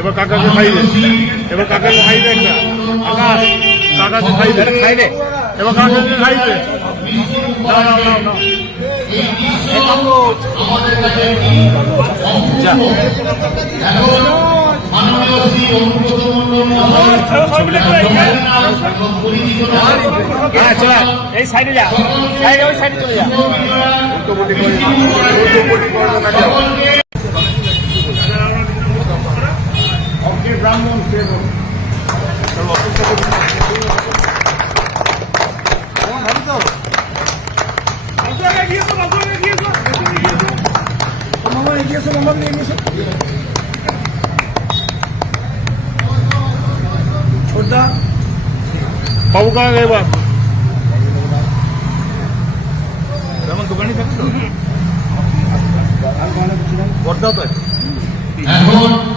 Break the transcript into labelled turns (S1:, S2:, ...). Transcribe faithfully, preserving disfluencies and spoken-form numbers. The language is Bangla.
S1: এবার কাকাকে খাইবে, এবার কাকাকে খাইবে একটা আকাশ, কাকাকে খাইবে খাইবে, এবার কাকাকে খাইবে। না না না না
S2: এই সাইডে যা, সাইডে ওই সাইডে চলে যা।
S1: ব্রাহ্মণ বাবু কাকা এবার যেমন দোকানে থাকে তো বর্ধা তো